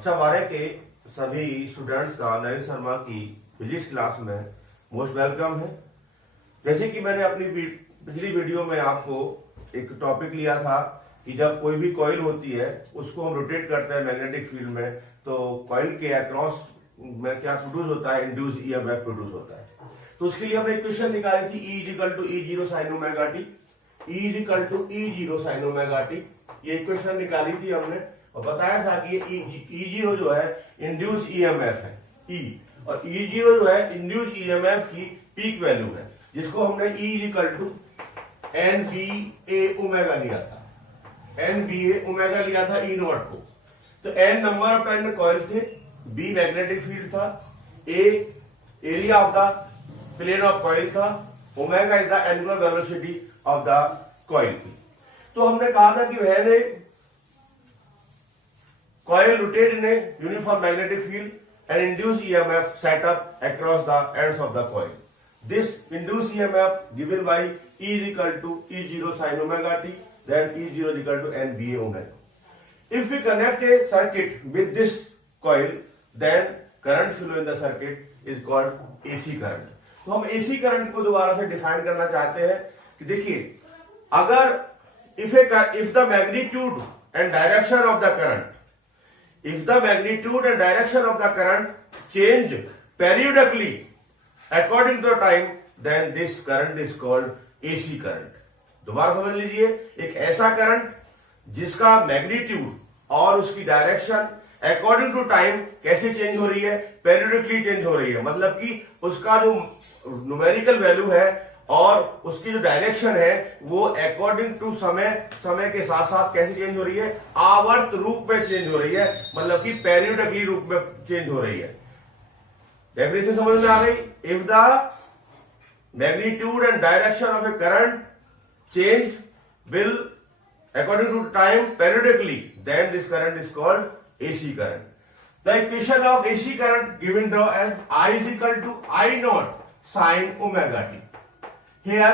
कक्षा 12 के सभी स्टूडेंट्स का नरेंद्र शर्मा की फिजिक्स क्लास में मोस्ट वेलकम है। जैसे कि मैंने अपनी पिछली वीडियो में आपको एक टॉपिक लिया था कि जब कोई भी कॉइल होती है उसको हम रोटेट करते हैं मैग्नेटिक फील्ड में, तो कॉइल के अक्रॉस में क्या प्रोड्यूस होता है, इंड्यूस ईएमएफ प्रोड्यूस होता है। तो उसके लिए हमने इक्वेशन निकाली थी E equal to E0 sine omega T, E equal to E0 sine omega T. ये इक्वेशन निकाली थी हमने और बताया था कि ये E0 जो है इंड्यूस ईएमएफ है E, और E0 जो है इंड्यूस ईएमएफ की पीक वैल्यू है, जिसको हमने E equal to NBA omega लिया था, NBA ओमेगा लिया था E नॉट को। तो N number of turn coil थे, B मैग्नेटिक फील्ड था, A area of the plane of coil था, omega is the angular velocity of the coil थी। तो हमने कहा था कि वह coil rotate in a uniform magnetic field and induce EMF set up across the ends of the coil. This induced EMF given by E is equal to E0 sin omega t, then E0 is equal to NBA omega. If we connect a circuit with this coil, then current flow in the circuit is called AC current. तो हम AC current को दोबारा से define करना चाहते हैं कि देखिए, अगर if the magnitude and direction of the current, if the magnitude and direction of the current change periodically according to the time, then this current is called AC current. दोबारा समझ लीजिए, एक ऐसा करंट जिसका मैग्नीट्यूड और उसकी direction according to time कैसे change हो रही है, पेरियोडिकली चेंज हो रही है। मतलब कि उसका जो न्यूमेरिकल वैल्यू है और उसकी जो डायरेक्शन है वो अकॉर्डिंग टू समय के साथ साथ कैसे चेंज हो रही है, आवर्त रूप में चेंज हो रही है, मतलब कि पेरियोडिकली रूप में चेंज हो रही है। डेफिनेशन समझ में आ गई? If the magnitude and direction of a current change will according to time periodically, then this current is called AC current. The equation of AC current given below as I is equal to I naught sin omega t. Here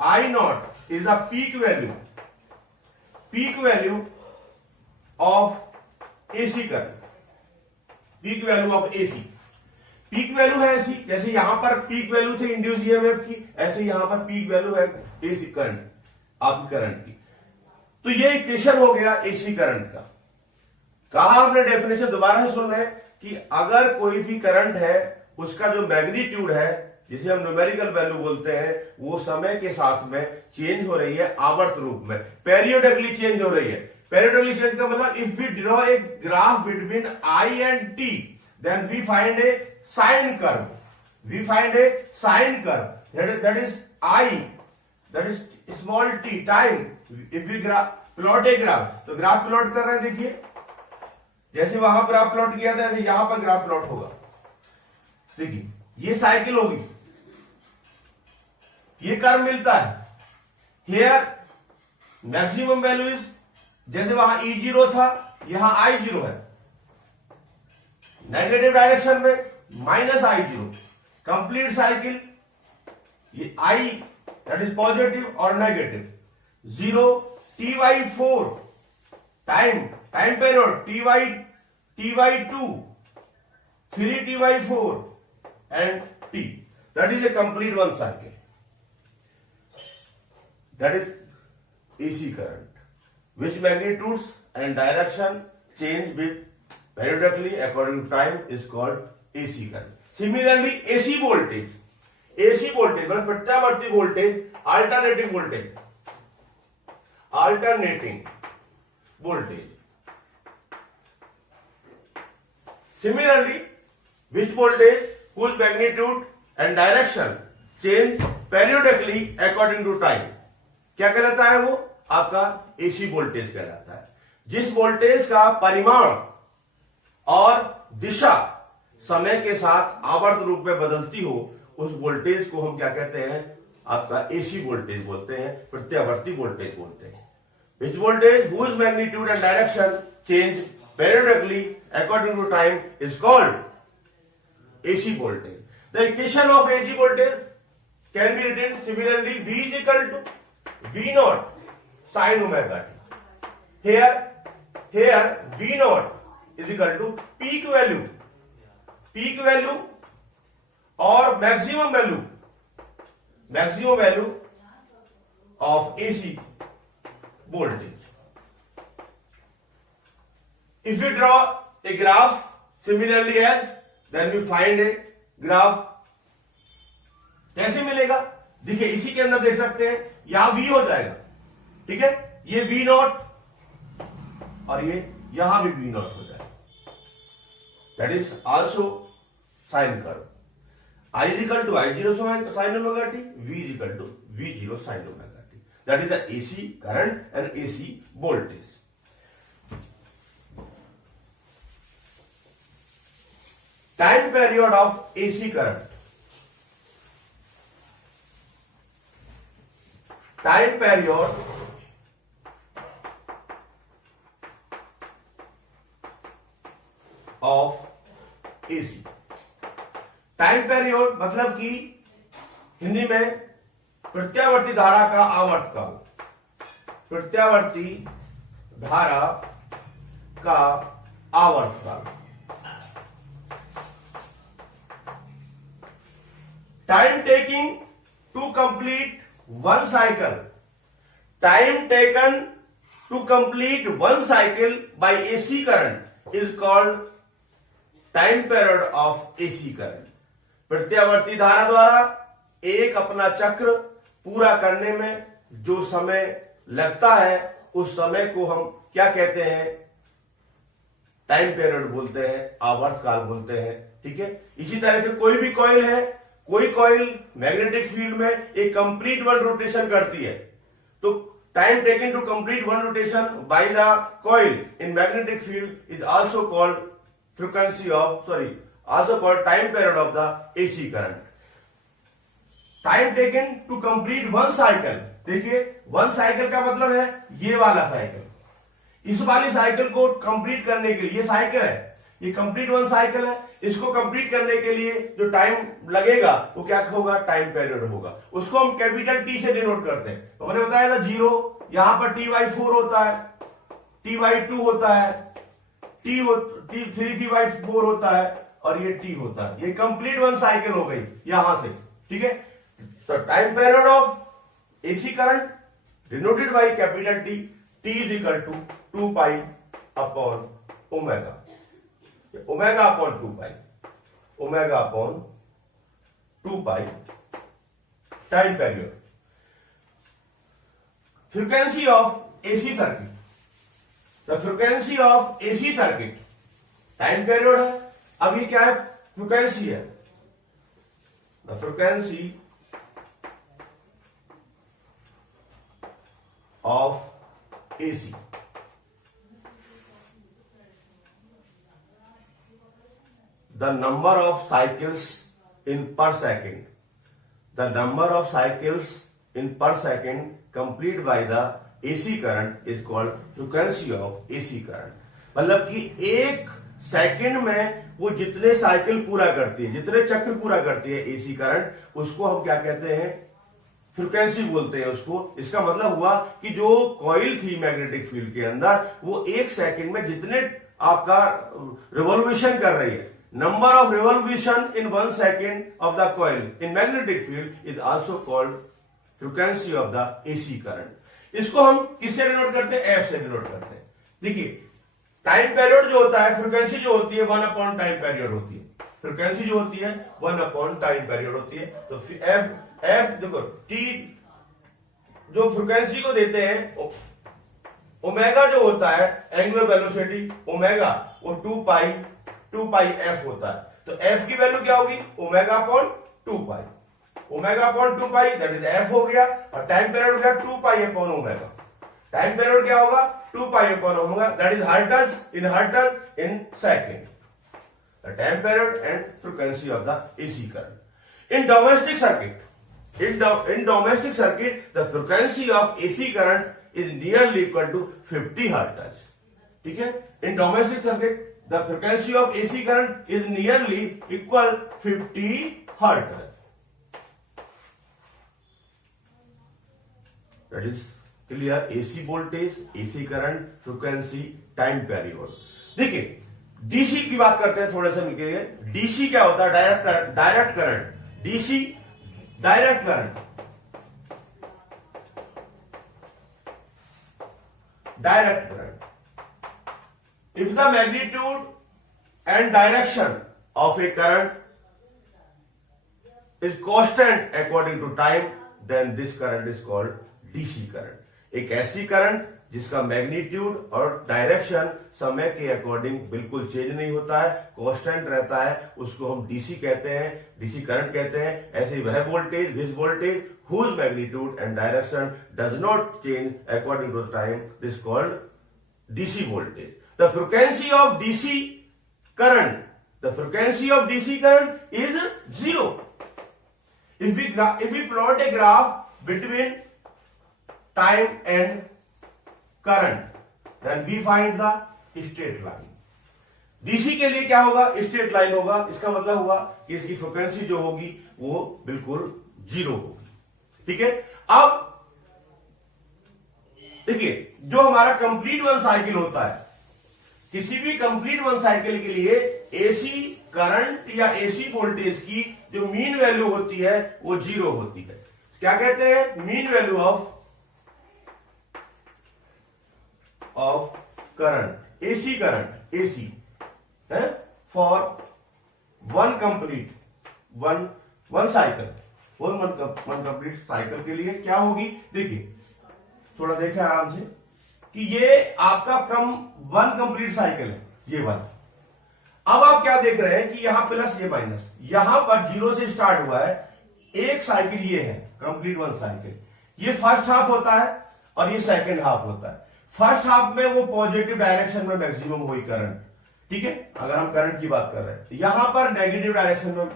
I naught is the peak value of AC current. Peak value of AC. Peak वैल्यू है ऐसी, जैसे यहां पर peak value थी induce EMF की, ऐसे यहां पर पीक वैल्यू है एसी करंट, आपकी करंट की। तो ये इक्वेशन हो गया एसी करंट का। कहा आपने डेफिनेशन दोबारा से सुन लें कि अगर कोई भी करंट है उसका जो मैग्नीट्यूड है, जिसे हम न्यूमेरिकल वैल्यू बोलते हैं, वो समय के साथ में चेंज हो रही है आवर्त रूप में, पेरियोडिकली चेंज हो रही है। पेरियोडिकली चेंज का मतलब if we draw a graph between I and T, then we find a sine curve, that is I, that is small T time. If we plot a graph, तो ग्राफ प्लॉट कर रहे हैं, देखिए जैसे वहां graph plot किया था ऐसे यहां पर ग्राफ प्लॉट होगा। देखिए ये साइकिल होगी, ये कर्व मिलता है। हियर मैक्सिमम वैल्यू इज, जैसे वहां E0 था यहां I0 है, नेगेटिव डायरेक्शन में माइनस I0, कंप्लीट साइकिल, ये I दैट इज पॉजिटिव और negative, 0 T/4 time period, T/2, 3 T/4 and T. That is a complete one cycle. That is AC current, which magnitudes and direction change with periodically according to time is called AC current. Similarly, AC voltage मतलब प्रत्यावर्ती voltage, alternating voltage. Similarly, which voltage whose magnitude and direction change periodically according to time, क्या कहलाता है? वो आपका AC voltage कहलाता है। जिस वोल्टेज का परिमाण और दिशा समय के साथ आवर्त रूप में बदलती हो, उस वोल्टेज को हम क्या कहते हैं? आपका AC वोल्टेज बोलते हैं, प्रत्यावर्ती वोल्टेज बोलते हैं। Which voltage whose magnitude and direction change periodically according to time is called AC voltage. The equation of AC voltage can be written similarly: V is equal to V naught sin omega t. Here V naught is equal to peak value और maximum value of AC voltage. If you draw a graph similarly as, then you find a graph. कैसे मिलेगा? देखिए इसी के अंदर देख सकते हैं, यहां V हो जाएगा, ठीक है, ये V नॉट और ये यहां भी V नॉट हो जाएगा. That is also sine curve. I is equal to I0 sin omega t, V is equal to V0 sin omega t. That is the AC current and AC voltage. Time period of AC current. Time period of AC. Time period मतलब कि हिंदी में प्रत्यावर्ती धारा का आवर्तकाल. प्रत्यावर्ती धारा का आवर्तकाल. Time taking to complete one cycle. Time taken to complete one cycle by AC current is called time period of AC current. प्रत्यावर्ती धारा द्वारा एक अपना चक्र पूरा करने में जो समय लगता है उस समय को हम क्या कहते हैं? टाइम पीरियड बोलते हैं, आवर्तकाल बोलते हैं. ठीक है, इसी तरह से कोई भी कॉइल है, कोई कॉइल मैग्नेटिक फील्ड में एक कंप्लीट वन रोटेशन करती है तो time taken to complete one rotation by the coil in magnetic field is also called frequency of also called time period of the AC current. Time taken to complete one cycle. देखिए one cycle का मतलब है ये वाला cycle. इस वाली cycle को complete करने के लिए, ये साइकिल है, ये कंप्लीट वन साइकिल है, इसको कंप्लीट करने के लिए जो टाइम लगेगा वो क्या होगा? टाइम पीरियड होगा. उसको हम कैपिटल T से डिनोट करते हैं. तो मैंने बताया था 0, यहां पर T/4 होता है, T/2 होता है, T3T/4 होता है और ये T होता है. ये कंप्लीट वन साइकिल हो गई यहां से. ठीक है, तो time period of AC current denoted by capital T. T is equal to 2 pi upon omega. Omega upon 2 pi, omega upon 2 pi time period. Frequency of AC circuit. The frequency of AC circuit time period है. अब ये क्या है? Frequency है. The frequency of AC. The number of cycles in per second. The number of cycles in per second complete by the AC current is called frequency of AC current. मतलब कि एक second में वो जितने cycle पूरा करती है, जितने चक्र पूरा करती है AC करंट, उसको हम क्या कहते हैं? फ्रीक्वेंसी बोलते हैं उसको. इसका मतलब हुआ कि जो कॉइल थी मैग्नेटिक फील्ड के अंदर, वो एक सेकंड में जितने आपका रिवॉल्यूशन कर रही है, number of revolution in 1 second of the coil in magnetic field is also called frequency of the AC current. इसको हम किससे डिनोट करते हैं? F से डिनोट करते हैं. देखिए टाइम पीरियड जो होता है, फ्रीक्वेंसी जो होती है 1 अपॉन टाइम पीरियड होती है. फ्रीक्वेंसी जो होती है 1 अपॉन टाइम पीरियड होती है. तो F देखो, T जो फ्रीक्वेंसी को देते हैं, ओमेगा जो होता है एंगुलर वेलोसिटी, ओमेगा वो 2 पाई F होता है. तो F की वैल्यू क्या होगी? Omega upon 2 pi. Omega upon 2 pi that is F हो गया. और टाइम पीरियड हो गया 2 pi upon omega. Time period क्या होगा? 2 pi upon omega, that is hertz in second. The time period and frequency of the AC current. In domestic circuit, the frequency of AC current is nearly equal to 50 hertz. ठीक है? In domestic circuit, the frequency of AC current is nearly equal 50 hertz. That is clear. AC voltage, AC current, frequency, time period. देखिए DC की बात करते हैं थोड़े से मिलेंगे। डीसी क्या होता है? Direct current. DC direct current. Direct current. If the magnitude and direction of a current is constant according to time, then this current is called DC current. एक ऐसी करंट जिसका मैग्नीट्यूड और डायरेक्शन समय के according बिल्कुल change नहीं होता है, कांस्टेंट रहता है, उसको हम डीसी कहते हैं, डीसी करंट कहते हैं। ऐसे वह voltage, this voltage whose magnitude and direction does not change according to time, this called DC voltage. The frequency of DC current, the frequency of DC current is 0. If we plot a graph between time and current, then we find the straight line. DC के लिए क्या होगा? Straight line होगा। इसका मतलब हुआ कि इसकी फ्रीक्वेंसी जो होगी वो बिल्कुल 0 होगी। ठीक है। अब देखिए, जो हमारा कंप्लीट वन साइकिल होता है, किसी भी कंप्लीट वन साइकिल के लिए एसी करंट या एसी वोल्टेज की जो मीन वैल्यू होती है वो 0 होती है। क्या कहते हैं? Mean value of current, AC current, AC है for one complete one cycle, one complete cycle के लिए क्या होगी? देखिए, थोड़ा देखें आराम से कि ये आपका वन कंप्लीट साइकिल है, ये वाला। अब आप क्या देख रहे हैं कि यहां प्लस ये माइनस, यहां पर 0 से स्टार्ट हुआ है। एक साइकिल ये है कंप्लीट वन साइकिल, ये फर्स्ट हाफ होता है और ये सेकंड हाफ होता है। फर्स्ट हाफ में वो पॉजिटिव डायरेक्शन में मैक्सिमम हुई करंट, ठीक है, अगर हम करंट की बात कर रहे हैं। यहां पर नेगेटिव डायरेक्शन में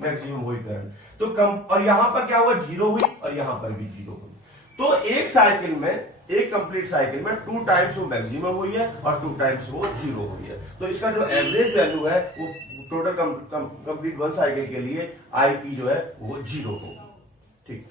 मैक्सिमम हुई करंट, तो कम, और यहां पर क्या हुआ? 0 हुई और यहां पर भी 0 हुई। तो एक साइकिल में, एक कंप्लीट साइकिल में 2 टाइम्स वो मैक्सिमम हुई है और 2 टाइम्स वो 0 हुई है। तो इसका जो एवरेज वैल्यू है वो टोटल कंप्लीट वन साइकिल के लिए आई की जो है वो 0 होगी। ठीक।